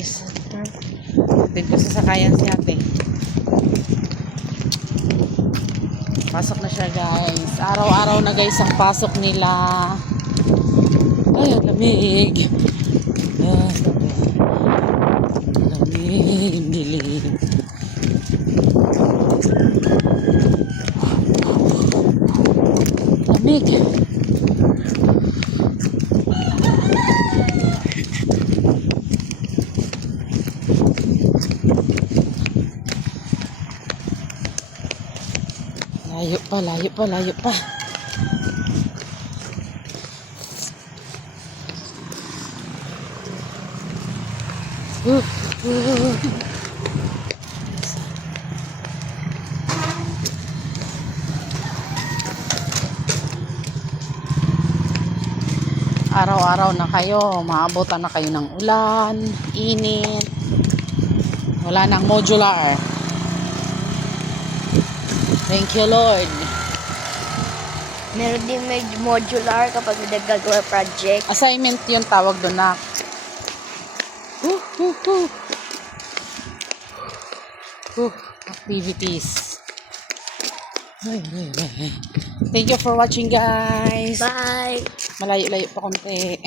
guys. Din ko sasakayan si ate. Pasok na siya guys. Araw-araw na guys ang pasok nila. Ay, ang lamig. Ah, lamig, dilim. Lamig. Layo pa. Araw-araw na kayo, maabutan na kayo ng ulan, init. Wala nang modular. Thank you, Lord. Meron din may modular kapag nagagawa project. Assignment yung tawag doon na. Activities. Thank you for watching, guys. Bye! Malayo-layo pa konti.